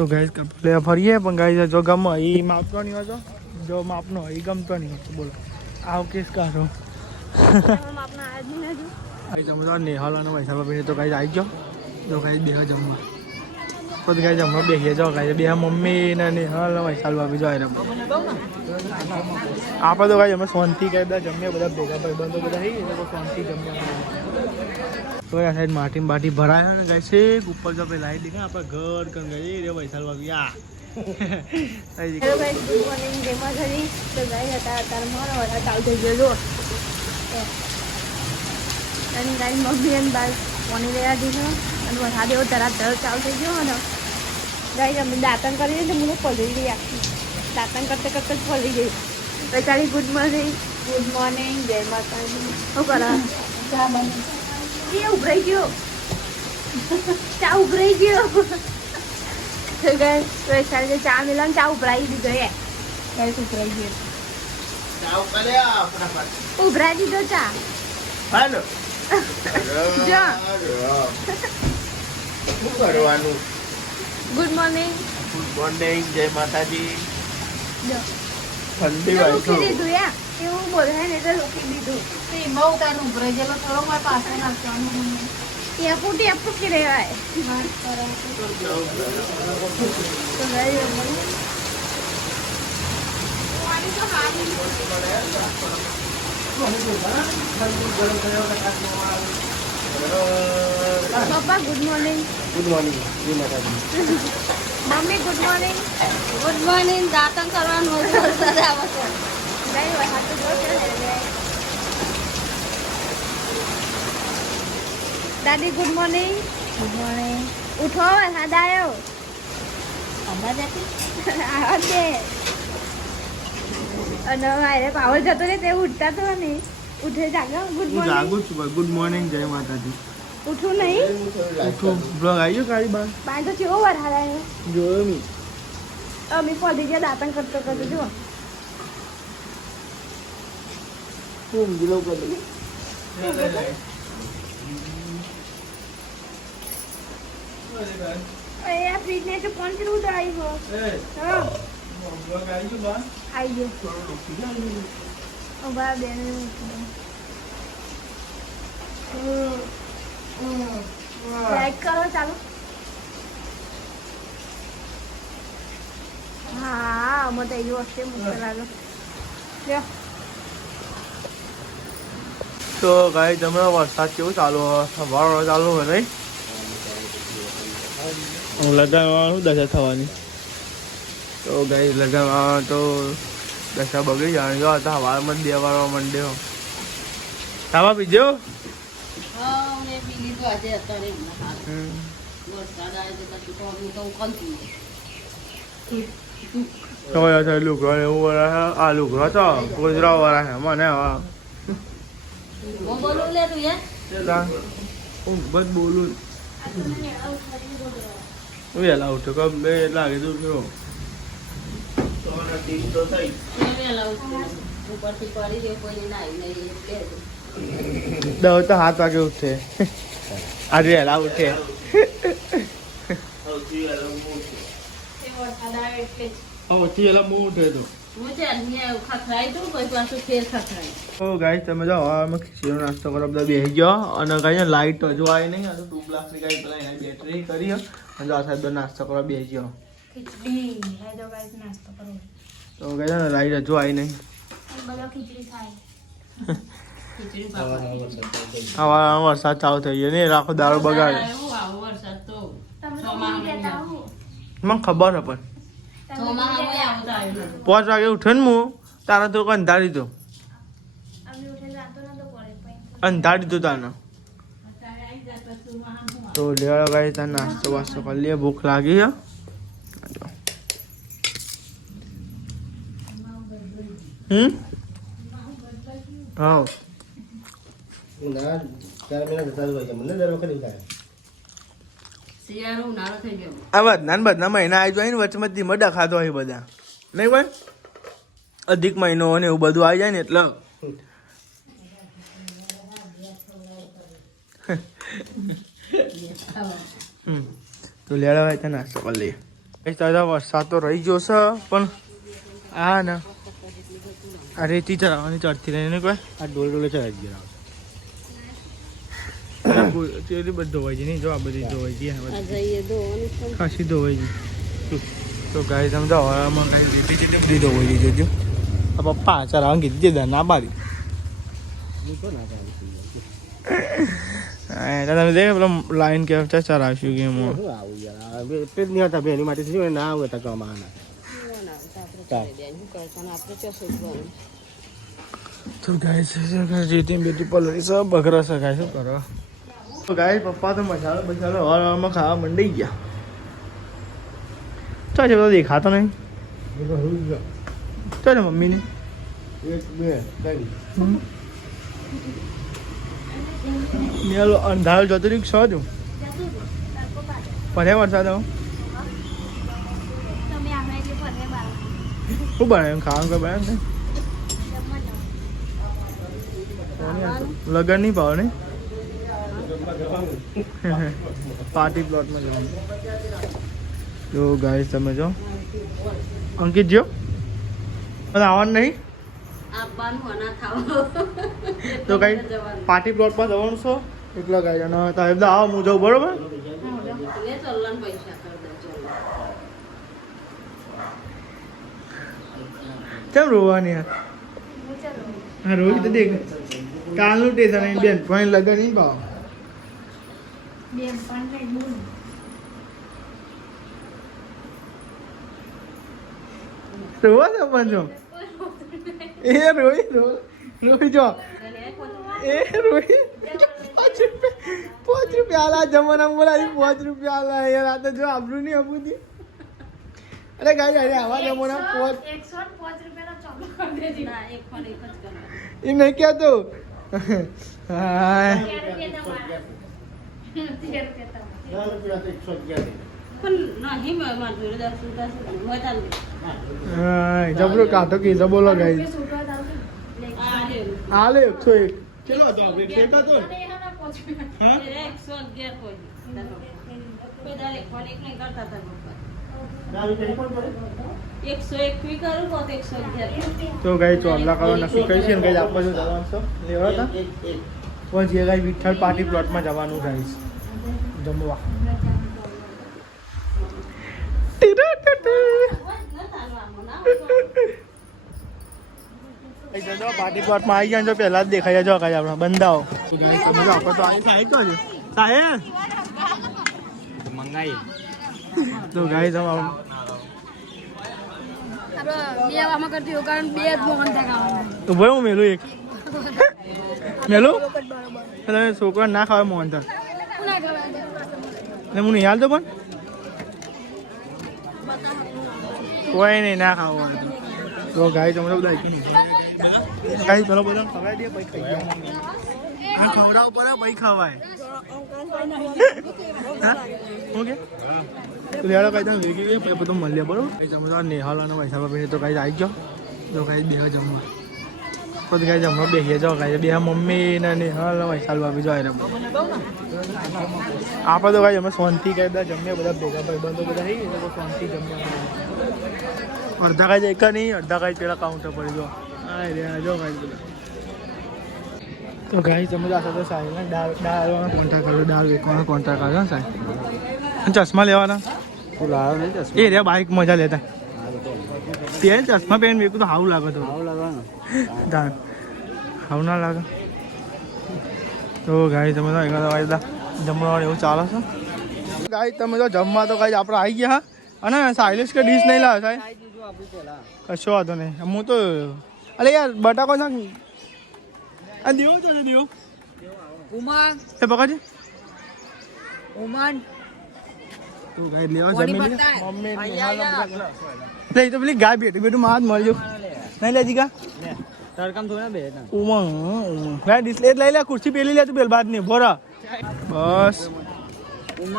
તો ગાઈસ કપલે ફરીએ પણ ગાઈસ જો ગમે એ માપતો નહીં હતો જો માપનો એ ગમતો નહીં હતો બોલો આવ કેસ કાઢો તમે તો નેહાલ અને પૈસા બાપી તો ગાઈસ આવી જાઓ જો ગાઈસ બે જમવા ખુદ ગાઈસ જમવા બેસીએ જાઓ ગાઈસ બે મમ્મી ને નેહાલ અને પૈસા બાપી જાય આપણે તો ગાઈસ અમે શાંતિ ગાઈ બધા જમીએ બધા ભેગા ભાઈબંધો બધા થઈ તો શાંતિ જમ્યા તો આ સાઈડ માટી બાટી ભરાયા ને ગાય છે ઉપર જો પેલા લાઈટ દેખા આપણે ઘર કન ગઈ રે વૈસાલ વાગી આ હેલો ગાઈસ ગુડ મોર્નિંગ જય માતાજી તો ગાઈસ અત્યારે મારો વરસાદ ચાલુ થઈ ગયો જો અને ગાઈસ મમ્મી અને બાર પાણી લેવા દીધો અને વરસાદ એવો તરત ચાલુ થઈ ગયો ને ગાઈસ અમે દાંતણ કરી તો મને પલળી ગઈ આખી દાંતણ કરતા કરતા જ પલળી ગઈ બેચારી ગુડ મોર્નિંગ જય માતાજી શું કરો ચા બની એ ઉભરાઈ ગયો ચા ઉભરાઈ ગયો તો ગાઈસ વૈશાલી ચા મિલાન ચા ઉભરાઈ દીધો એ ગાઈસ ઉભરાઈ ગયો ચા ઉકળ્યા ફટાફટ ઉભરાઈ દીધો ચા હાલો જો શું કરવાનું ગુડ મોર્નિંગ જય માતાજી જો ઠંડી રોકી વાગતું દીધું યા એવું બોલે ને એટલે રોકી દીધું બહુ તારું ઉભરાઈ ગયેલો થોડો મારે પાસે નાખવાનું ટેપુ કે રહેવાય તો ગાઈસ પપ્પા ગુડ મોર્નિંગ ગુડ મોર્નિંગ જય માતાજી mummy good morning good morning દાંતણ કરવાનું વરસાદ આવે છે ગાઈસ વરસાદ તો બહુ છે દાદી ગુડ મોર્નિંગ ઉઠો વરસાદ આવ્યો અંદાજ આવો છે અને મારે પાવર જતો ને તે ઉઠતા તો નહીં ઉઠે જાગો ગુડ હું મોર્નિંગ જાગું છું ભાઈ ગુડ મોર્નિંગ જય માતાજી ઉઠું નહીં ઉઠું બ્લોગ આવી ગયો કાળી બાર બાય તો કેવો વરસાદ આવ્યો જોયો નહીં અમે પડી ગયા દાંતણ કરતો કરતો જો હું ગિલો કરી એ આ ફ્રીજ ને તો કોણ ચલું તો આવ્યો હા આવી ગયો ઉભા બેન લાઈક કરો ચાલો હા અમે તો એ વખતે મુશ્કેલ લાગે લ્યો તો ગાઈ તમે વરસાદ કેવું ચાલુ વાળો ચાલુ હોય નહીં લગાવવાનું દશા થવાની તો ગાઈ લગાવવા તો દશા બગડી જવાની જો હતા હવારમાં જ દેવાળવા માંડ્યો ખાવા પીજો હા મેં પી લીધું આજે અત્યારે વરસાદ આવે તો પછી તો હું તો કંઈ તો લુગડો એવું વરા આ લુગડો તો ગુજરા વરા છે મને હવે હું બોલું લે તું યાર હું બસ બોલું હું વહેલા ઉઠ્યો કે બે લાગે તું કેવો તો થઈ વહેલા ઉપરથી પડી ગયો કોઈ નાઈ નહીં એટલે દસ તો 7 વાગે ઉઠે આજે વહેલા ઉઠે સૌથી અલગ મોટું વરસાદ આવે એટલે સૌથી વહેલા હું ઉઠે તો હું છે અહીંયા ખખડાઈ દઉં પછી પાછું ફેર ખખડાય તો ગાઈસ તમે જો અમે ખીચડીનો નાસ્તો કરવા બધા બેસી ગયો અને કઈ લાઈટ હજુ આવી નહીં હજુ 2 કલાકની કઈ પેલા એની બેટરી કરી અને જો આ સાહેબ નાસ્તો કરવા બેસી ગયો ખીચડી લઈ દો ગાઈસ નાસ્તો કરો તો કઈ ને લાઈટ હજુ આવી નહીં બધો ખીચડી ખાય ખીચડી પાપડ હવા વરસાદ ચાલુ થઈ ગયો ને આખો દારૂ બગાડે એવું આવો વરસાદ તો તમે તો ભૂલી ગયા હો મને ખબર છે પણ ચોમાસામાં આવો તો આવ્યું 5 વાગે ઉઠે ને હું તારા તો અંધારી દો અમે ઉઠીને રાતો નતો પડે પણ અંધારી દો તારા તો લેવાડો ગાઈ તાર નાસ્તો વાસ્તો કરી લઈએ ભૂખ લાગી છે હા ના 4 મહિના જતા હોય છે મને દર વખત થાય શિયાળો ઉનાળો થઈ ગયો આ બધા મહિના આવી જાય ને વચમાં ધીમે ડખાતો હોય બધા નહીં ભાઈ અધિક મહિનો ને એવું બધું આવી જાય ને એટલે તો લેડા ભાઈ ત્યાં નાસ્તો કરી લઈએ દાદા વરસાદ તો રહી ગયો છે પણ આ ને આ રેતી ચડાવવાની ચડતી રહીને કોઈ આ ડોલે ચડાવી ગયા બધું ધોવાઈ ગઈ નહીં જો આ બધી ધોવાઈ ગઈ આ જઈએ ધોવાની ખાસી ધોવાઈ ગઈ તો ગાય તમે તો હવામાં કાંઈ લીધી છે બધી ધોવાઈ ગઈ જોજો આ પપ્પા ચડાવવાની કીધી છે ના પાડી તમે દેખ પેલો લાઈન કે ચરાવશું કે એમાં આવું યાર પેજ નહીં હતા બેની માટે શું ના આવે હતા કમાના તો ગાય છે જેથી બેટી પલરી સબ બગરા છે ગાય શું કરો તો ગાય પપ્પા તો મસાલો હવામાં ખાવા મંડી ગયા ચાલ છે બધો દેખાતો નહીં ચાલ મમ્મીને એક બે ત્રણ મેલો અંધારો જતો રહ્યું છો તું પડે વરસાદ શું બનાવ્યું ખાવાનું કોઈ બનાવ્યું લગન નહીં ભાવ ને પાર્ટી પ્લોટમાં જવાનું જો ગાઈસ તમે જો અંકિત જો આવવાનું નહીં આપવાનું ના થાવ તો કઈ પાર્ટી પ્લોટમાં જવાનું છો એટલા ગાઈ અને તારે બધા આવો હું જાઉં બરોબર લે ચલન પૈસા કર દે ચલ કેમ રોવાની યાર હા રોવી તો દેખ કાલનું ટેશન અહીં બેન કોઈ લગન નહીં ભાવ રોવા છે પણ જો એ રોઈ રોઈ જો એ રોઈ 5 રૂપિયા આલા જમાના બોલાવી 5 રૂપિયા આલા યાર આ તો જો આબરૂ નહીં આપું અરે ગાઈ અરે આવા જમાના 105 રૂપિયાનો ચોકલો કરી દેજી ના એક પણ એક જ કરવા એ નહીં કહેતો હા પણ નહીં માર જોડે 10 રૂપિયા હોય ચાલ હા જબરો કાઢો કે બોલો ગાઈ આ હાલે 101 ચલો તો આપણે ઠેક હતો રે 111 કોઈ પેલા એક પણ એક નહીં કરતા હતા પપ્પા 101 કી કરું તો 111 તો ગાઈ ચોરલા કરવા નક્કી કરી છે ને ગાઈ આપવા જો જવાનું છો લેવા હતા પણ જે ગાઈ વિઠ્ઠલ પાર્ટી પ્લોટમાં જવાનું ગાઈસ જમવા પાર્ટી પ્લોટમાં આવી ગયા જો પહેલા જ દેખાઈ જાય કાંઈ આપણા બંધાઓ આપણે તો આવી સાહેબ તો સાહેબ મંગાઈ તો ગાઈ તમે ઉભો હું મેલું એક મેલું તમે છોકરા ના ખાવે મોહનથાળ એટલે હું નહીં હાલતો પણ કોઈ નહીં ના ખાવું હોય તો ગાય તમે બધા નહીં ગાય પેલો બધા ખવાય દે પછી ખાઈ ગયા ખવડાવ પડે પછી ખવાય ઓકે તો લેડો કઈ તમે વેગી ગઈ પછી બધું મળીએ બરોબર તમે નેહાલ અને પૈસા ભાઈ તો કઈ આવી જાઓ તો કઈ બે જમવા પછી કઈ જમવા બેસીએ જાઓ કઈ બે મમ્મી ને નેહાલ ને પૈસા ભાભી જાય ને આપણે તો કઈ અમે શાંતિ કઈ બધા જમીએ બધા ભેગા ભાઈબંધો બધા થઈ ગયા તો શાંતિ જમ્યા અડધા કઈ એક નહીં અડધા કઈ પેલા કાઉન્ટર પડી ગયો હા રે જો કઈ બધા તો ગાઈ તમે તો સાહેબ ને દાળ કોન્ટ્રાક્ટ કર્યો દાળ વેચવાનો કોન્ટ્રાક્ટ કર્યો ને સાહેબ ચશ્મા લેવાના એ રે બાઈક મજા લેતા પેન ચશ્મા પેન વેચું તો હાવું લાગે તો હાવું ના લાગે તો ગાઈ તમે તો જમવાનું એવું ચાલે છે ગાઈ તમે તો જમવા તો ગાઈ આપણે આવી ગયા અને સાઇલિશ કે ડીશ નહીં લાવે સાહેબ કશો વાંધો નહીં હું તો અરે યાર બટાકો નાખ આ દેવો છો ને દેવો ઉમાન એ પકડજે ઉમાન તું ગાય લેવા જમી મમ્મી લે તો પેલી ગાય બેઠી બેઠું માં મળજો નહીં લેજી કા તડકામ થોડા બે ઉમંગ ગાય ડીશ લે લઈ લે ખુરશી પેલી લે તું બેલ બાદ નહીં ભોરા બસ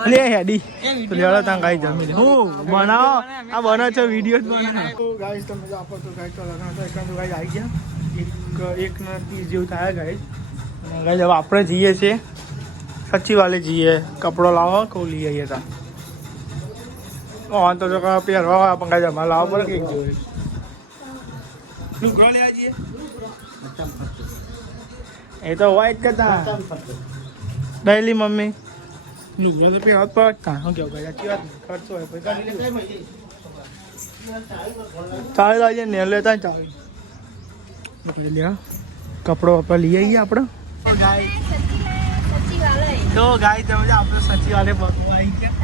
લે હેડી તો લેવા તાં ગાય જમી લે હું બનાવો આ બનો છે વિડિયો બનાવો તો ગાઈસ તમે જો આપો તો ગાય તો લગન તો એકદમ ગાય આવી ગયા એક ને 30 જેવું થાય ગાઈસ ગાઈસ હવે આપણે જઈએ છીએ સચિવાલય જઈએ કપડો લાવો કો લઈ આવીએ તા તો પહેરવા પણ કાંઈ જમા લાવવા પડે કંઈક જોઈએ લુગડો લેવા જઈએ એ તો હોય જ કરતા ડેલી મમ્મી લુગડો તો પહેરવા જ પડે કાં શું કેવું ભાઈ સાચી વાત ખર્ચો હોય પછી ચાલે લાવીએ ને લેતા ચાલે લે કપડો આપણે લઈ આવીએ આપણે તો ગાય તમે આપણે સચિવાલય પહોંચવા આવી ગયા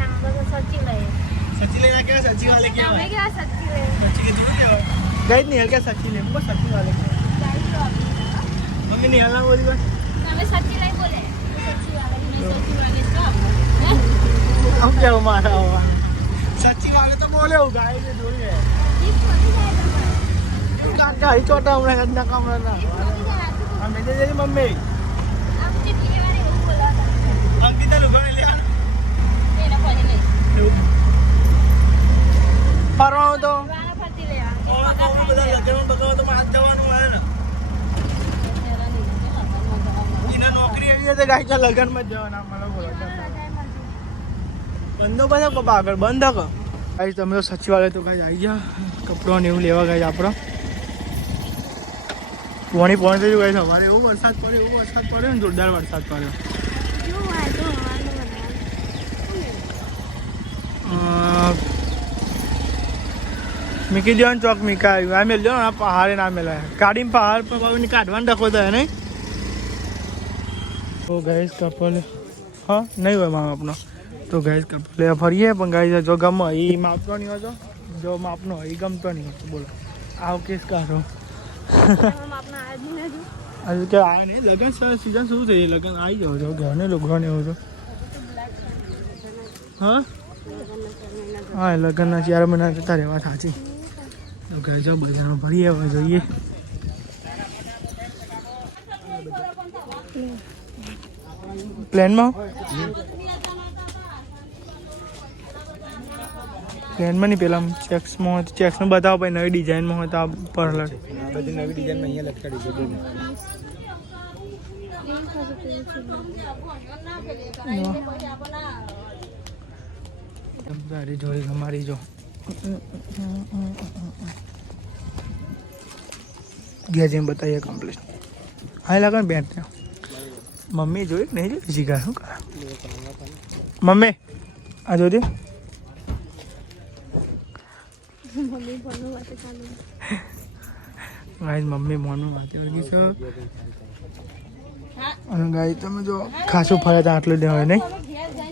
સચી લઈ ગયા સચિવાલય કેવાય સચી કીધું કેવાય ગઈ જ નહીં કે સચી લે બસ સચિવાલય મમ્મી નહીં હલા બોલી બસ આમ કેવું મારા હોવા સચિવાલય તો બોલે હું ગાય ને જોઈએ ગાય ચોટા હમણાં ના કામડા ના અમે જઈ મમ્મી અંકિતા લુગડો લે ફરવાનું તો એના નોકરી આવી તો ગાય લગન માં જવાના મને બોલો બંધો બધા આગળ બંધ કર ગાય તમે તો સચિવાલય તો ગાય આવી ગયા કપડો ને એવું લેવા ગાય આપણો પોણી થઈ ગયું ગાય સવારે એવો વરસાદ પડ્યો ને જોરદાર વરસાદ પડ્યો મીકી દેવાનું ચોક મીકા આવ્યું આ મેલ જો પહાડે ના મેલાય ગાડીમાં પહાડ પર કાઢવાનું ડખો થાય નહીં તો ગાઈસ કપલ હા નહીં હોય માપ આપનો તો ગાઈસ કપલ ફરીએ પણ ગાઈસ જો ગમે એ માપનો નહીં હોતો જો માપનો હોય એ ગમતો નહીં હોતો બોલો આવો કેસ કાઢો હજુ કે આ નહીં લગન સિઝન શું થઈ લગન આવી જાવ છો ઘરને લોકોને એવું તો હા હા લગ્નના 4 મહિના જતા રહેવા સાચી તો ઘરે જાઓ બજારમાં ફરીએ હવે જોઈએ પ્લેનમાં નહીં પેલા ચેક્સમાં બતાવો ભાઈ નવી ડિઝાઇનમાં હોય તો આ પર બધી નવી ડિઝાઇનમાં અહીંયા લટકાડી છે તારી જોડી અમારી જો ગયા જેમ બતાવીએ કમ્પ્લીટ હા લાગે ને બેન મમ્મી જોઈ નહીં જોઈ શીખા શું કરા મમ્મી આ જોજે મમ્મી ફોનમાં વાતે વળગી છે અને ગાય તમે જો ખાસું ફરે તો આટલું દેવાય નહીં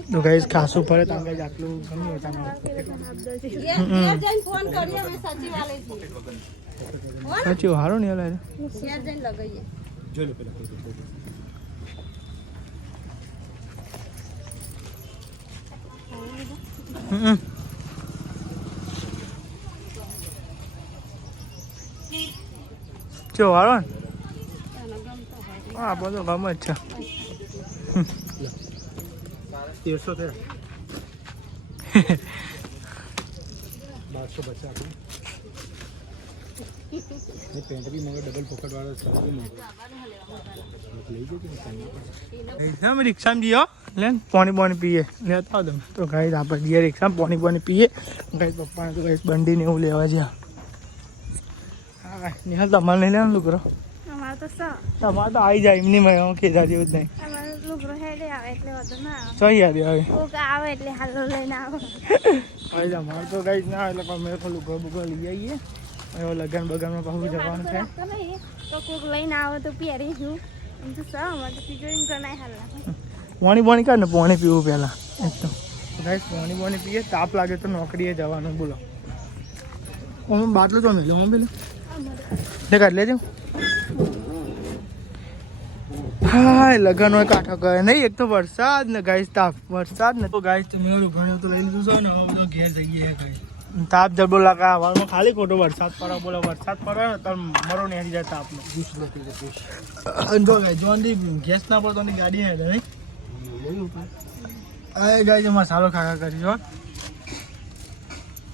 તો ગાય ખાસું ફરે તો ગાય આટલું ગમે સાચું સારું નહીં હલાય જો વાળો ને હા બધો ગમે જ છે 1300 થયા 1250 પેન્ટ બી મંગે ડબલ પોકેટ વાળો સારું રિક્ષામાં જઈએ લે પાણી પીએ લેતા આવો તમે તો ગાઈ આપણે જઈએ રિક્ષામાં પાણી પીએ ગાઈ પપ્પાને તો ગાઈ બંડીને એવું લેવા છે હા નિહાલ તમારે નહીં લેવાનું લુકરો તમારે તો આવી જાય એમની મેં કીધા જેવું જ નહીં સહી યાદ આવે એટલે અમારે તો ગાઈ ના એટલે અમે તો લુકરો બુકરો લઈ આવીએ હવે લગન બગનમાં પાછું જવાનું છે પાણી કાઢ ને પાણી પીવું પહેલાં એક તો ગાઈસ પાણી પીએ તાપ લાગે તો નોકરીએ જવાનું બોલો હું બાટલો તો મેં લેવા પેલું ને કાઢ લેજો હા લગન હોય કાંઠો કરે નહીં એક તો વરસાદ ને ગાઈસ તાપ વરસાદ ને તો ગાઈસ તમે ઘણું તો લઈ લીધું છે ને હવે ઘેર જઈએ ગાઈસ તાપ જબો લાગે હવામાં ખાલી ખોટો વરસાદ પડે બોલો વરસાદ પડે ને તો મરો ને આવી જાય તાપનો જો ગાઈ જોનથી ગેસ ના પડતો ની ગાડી આવે નહીં અરે ગાઈ મસાલો ખાખા કરી જો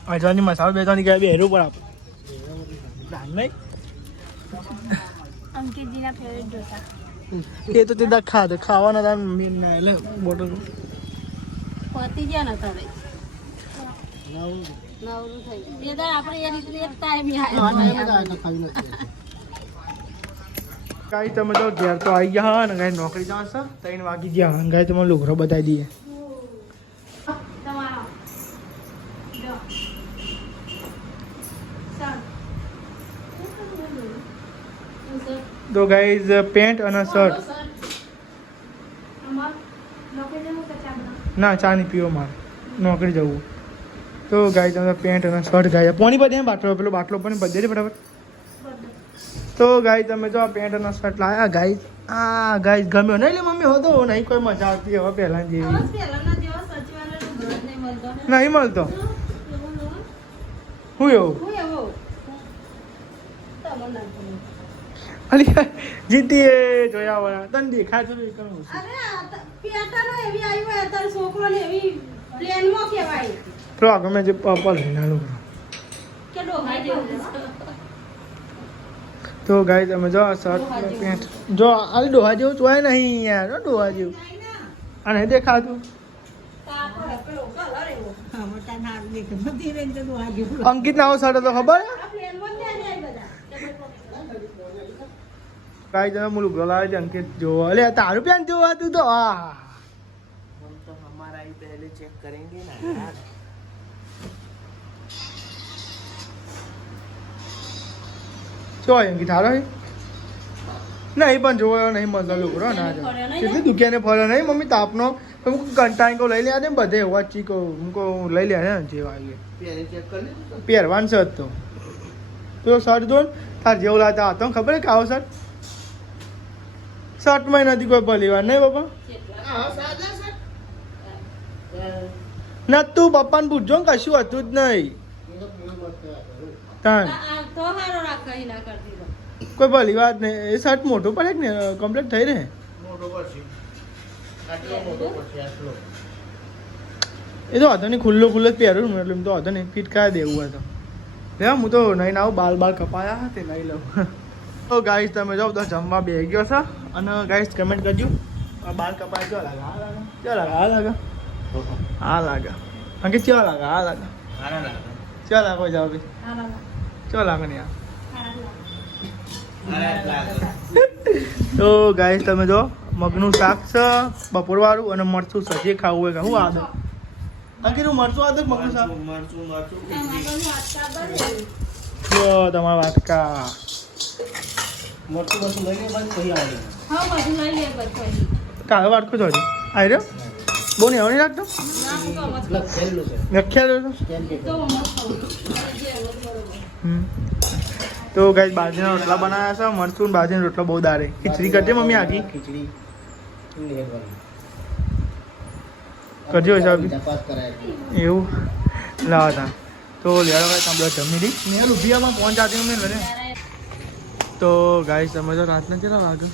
અજવાની મસાલો બે ત્રણ ગાય બે હેરું પર આપણે નહીં અંકિતજીના ફેવરેટ ઢોસા એ તો તે ખાવાના હતા મેન એટલે બોટલ પતી ગયા ને તમે નવરું થઈ ગયું. એ દાડે આપણે એ રીતે એક ટાઈમ ગાઈસ તમે તો ઘેર તો આવી ગયા હા ને ગાઈસ નોકરી જશો 3 વાગી ગયા અને ગાઈસ તમે લુગરો બતાવી દઈએ. તમારો જો તો ગાઈસ પેન્ટ અને શર્ટ અમાર નોકરી જવું કે ચા બનાવ? ના ચા નહીં પીવો મારે નોકરી જવું. તો ગાઈસ તમે પેન્ટ અને શર્ટ ગાય પોણી બધે બાટલો પેલો બાટલો પણ બધે બરાબર. તો ગાઈસ તમે જો આ પેન્ટ અને શર્ટ લાયા ગાઈસ. આ ગાઈસ ગમ્યો નહીં લે મમ્મી હોતો નહીં કોઈ મજા આવતી હવે પહેલા જેવી પહેલાના જેવા સચવાના ઘર નહીં મળતો નહીં મળતો. હું એવું હું એવો તમને લાગતું અલી જીતી જોયા વળા તને દેખાતું નહીં કરવું. અરે પેટાનો એવી આવી હોય અત્યારે છોકરોને એવી પ્લેનમાં કહેવાય તો ગમે જે પર્પલ લઈને લુગરો. કે ડોહા જેવું તો ગાઈસ તમે જો શર્ટ પેન્ટ જો આ ડોહા જેવું જોવાય નહીં યાર ડોહા જેવું આ નહીં દેખાતું. અંકિત નાવો શર્ટ હતો ખબર ગાઈસ તમે મુલું ગલાવે છે અંકિત જોવો અલે તારું પેન્ટ જોવા તું તો આ तो हमारा ही पहले चेक करेंगे ना यार. શું અંકિત હારો નહીં પણ જોવો નહીં મજા લુગરો ના કેટલી દુકાને ફર્યો નહીં મમ્મી તાપનો હું કંટાઈ કહું લઈ લે ને બધે એવા ચીકો હું લઈ લે ને જે વાગે पहले चेक कर ले. પહેરવાનું છે તો પેલો શર્ટ જો તાર જેવું લાગતા હતો ખબર છે કાવો શર્ટ શર્ટમાં નથી કોઈ ભલી વાર નહીં બાપા हाँ सादा सर. નતું પપ્પાને પૂછજો ને કશું હતું જ નહીં તાન તો હારો રાખી ના કરતી તો કોઈ ભલી વાત નહીં એ શર્ટ મોટો પડે ને કમ્પ્લીટ થઈ રહે मोटो परसी. आटलो मोटो परसी आटलो. એ તો હતો નહીં ખુલ્લો જ પહેરું ને એટલે એમ તો હતો નહીં ફિટ કરાવી દેવું હોય તો લે હું તો નહીં આવું બાલ કપાયા તે લઈ લઉં. તો ગાઈસ તમે જાઓ તો જમવા બેસી ગયો છે અને ગાઈસ કમેન્ટ કરજો બાલ કપાય કેવા લાગે આ લાગે આ લાગે અંકે કેવા લાગે આ લાગે हारा लगा. કેવા લાગે જાવ ભાઈ હારા કેવા લાગે ને યાર. હારા हारा लगा. તો ગાઈસ તમે જો મગનું શાક છે બપોરવાળું અને મરચું છે જે ખાવું હોય હું આદો અંકિત હું મરચું આદો મગનું શાક मरचू मरचू જો તમારા વાટકા मरचू मरचू लगे बाद कहीं आवे. હા બધું લઈ લે બધું કાળો વાટકો જો આવી રહ્યો બહુ નહીં આવડી રાખતો ના હું કહું मतलब खेल लो सर. વ્યાખ્યા રહ્યો स्कैन के તો મસ્ત ખાવું જે બરોબર તો ગાઈસ બાજરીના રોટલા બનાવ્યા છે મરચું ને બાજરીનો રોટલો બહુ દારે ખીચડી કરજે મમ્મી આખી खिचड़ी लेट वाली. કરજો સાહેબ चपात कराया. એવું લાવા તા તો લેવા ભાઈ તમે બધા જમી દી મેં લુભિયામાં પહોંચાતી મેં ઘરે તો ગાઈસ તમે જો રાતના કેટલા વાગે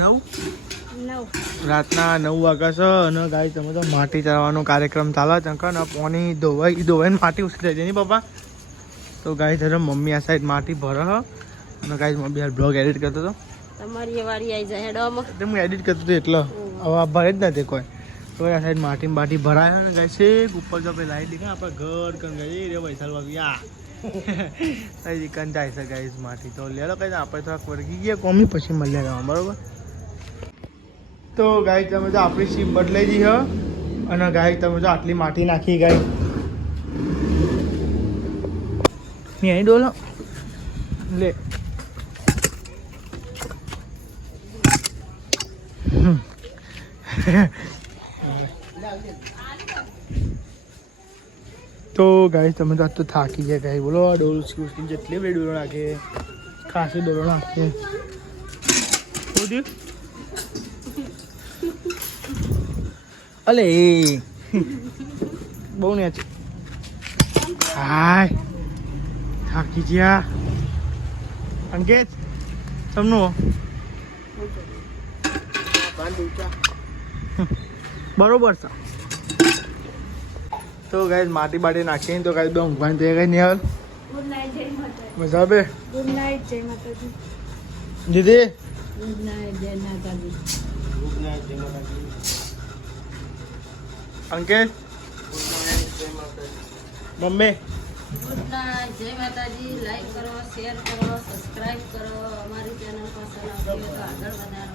9 રાતના 9 વાગ્યા છે અને ગાઈસ તમે તો માટી ચડાવવાનો કાર્યક્રમ ચાલે છે ને પાણી ધોવાઈને માટી ઉસકી જાય નહીં પપ્પા. તો ગાઈસ હવે મમ્મી આ સાઈડ માટી ભરે હ અને ગાઈસ મમ્મી યાર બ્લોગ એડિટ કરતો હતો તમારી વારી આવી જાય હેડોમાં એટલે હું એડિટ કરતો હતો એટલે હવે આ ભરે જ નથી કોઈ. તો આ સાઈડ માટી બાટી ભરાય ને ગાઈસ એક ઉપર જો આપણે લાઈટ દેખાય આપણે ઘર કન ગઈ રે વૈસાલ વાગ્યા અહીં કન જાય છે ગાઈસ માટી તો લેલો કઈ આપણે થોડાક વર્ગી ગયા કોમી પછી મળ્યા રહેવા બરોબર. તો ગાઈસ તમે જો આપણી શીપ બદલાઈ ગઈ હ અને ગાઈસ તમે જો આટલી માટી નાખી ગાઈસ ની અહીં ડોલો લે તો ગાઈસ તમે તો આજ તો થાકી ગયા ગાઈ બોલો ડોલ સ્કૂલ જેટલી બધી ડોલો નાખે ખાસી ડોલો નાખે અલે બહુ ને છે હાય થાકી ગયા અંકેત તમનું બરોબર છે. તો ગાઈસ માટી બાટી નાખીને તો ગાઈસ દમ ભગવાન થઈ ગઈ નિહાલ ગુડ નાઇટ જય માતાજી. મજા આવે ગુડ નાઇટ જય માતાજી. દીદી ગુડ નાઇટ જય માતાજી. गुड नाइट जय माता दी. અંકેત गुड नाइट जय माता दी. મમ્મી ગુડ નાઇટ, જય માતાજી. લાઈક કરો, શેર કરો, સબસ્ક્રાઈબ કરો. અમારી ચેનલ પસંદ આવતી હોય તો આગળ વધારો.